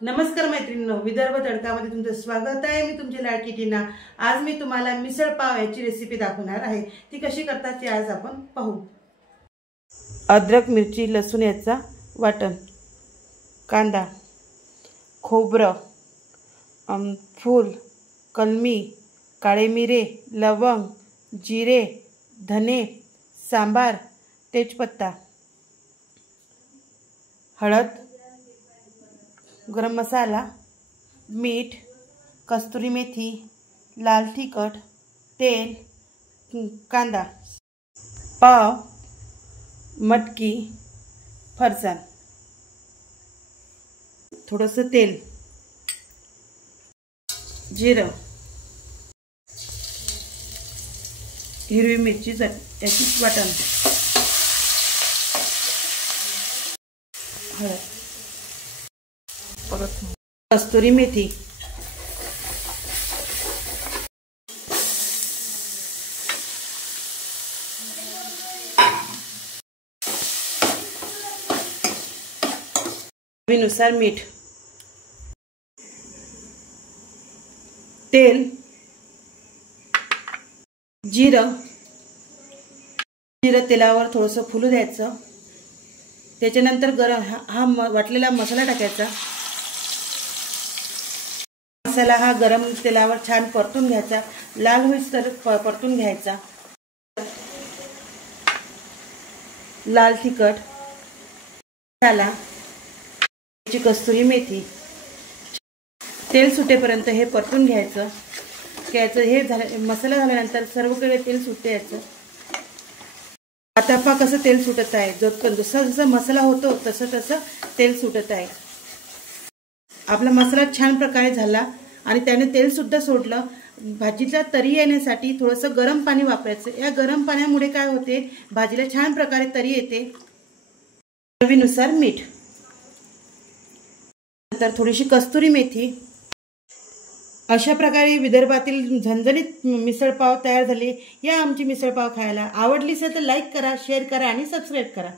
नमस्कार मैत्रिणींनो, विदर्भ तडकामध्ये तुमचं स्वागत आहे। मी तुमची लाडकी टीना। आज मी तुम्हाला मिसळ पाव याची रेसिपी दाखवणार आहे। ती कशी करतात ते आज आपण पाहू। अद्रक, मिरची, लसूण याचा वाटण, कांदा, खोबरं, फूल, कलमी, काळे मिरे, लवंग, जिरे, धने, सांबार, तेजपत्ता, हळद, गरम मसाला, मीठ, कस्तुरी मेथी, लाल तिखट, तेल, कांदा, पाव, मटकी, फरसाण, थोडंसं तेल, जिरं, हिरवी मिरची याची वाटण, हळद, कस्तुरी मेथी, चवीनुसार मीठ, तेल, जिरं तेलावर थोडंसं फुलू द्यायचं। त्याच्यानंतर हा वाटलेला मसाला टाकायचा। मसाला हा गरम तेलावर छान परतून घ्यायचा, लाल होईस्तोवर परतून घ्यायचा। लाल तिखट, मसाला, कस्तुरी मेथी, तेल सुटेपर्यंत हे परतून घ्यायचं। हे मसाला झाल्यानंतर सर्वकडे तेल सुटते याचं। आता पहा कसं तेल सुटत आहे। जसं जसं मसाला होतो तसं तसं तेल सुटत आहे। आपला मसाला छान प्रकारे झाला आणि त्याने तेल सुद्धा सोडलं। भाजीला तरी येण्यासाठी थोडंसं गरम पाणी वापरायचं। या गरम पाण्यामुळे काय होते, भाजीला छान प्रकारे तरी येते। चवीनुसार मीठ, नंतर थोडीशी कस्तुरी मेथी। अशा प्रकारे विदर्भातील झणझणीत मिसळ पाव तयार झाले। या आमची मिसळ पाव खायला आवडली असेल तर लाईक करा, शेअर करा आणि सबस्क्राईब करा।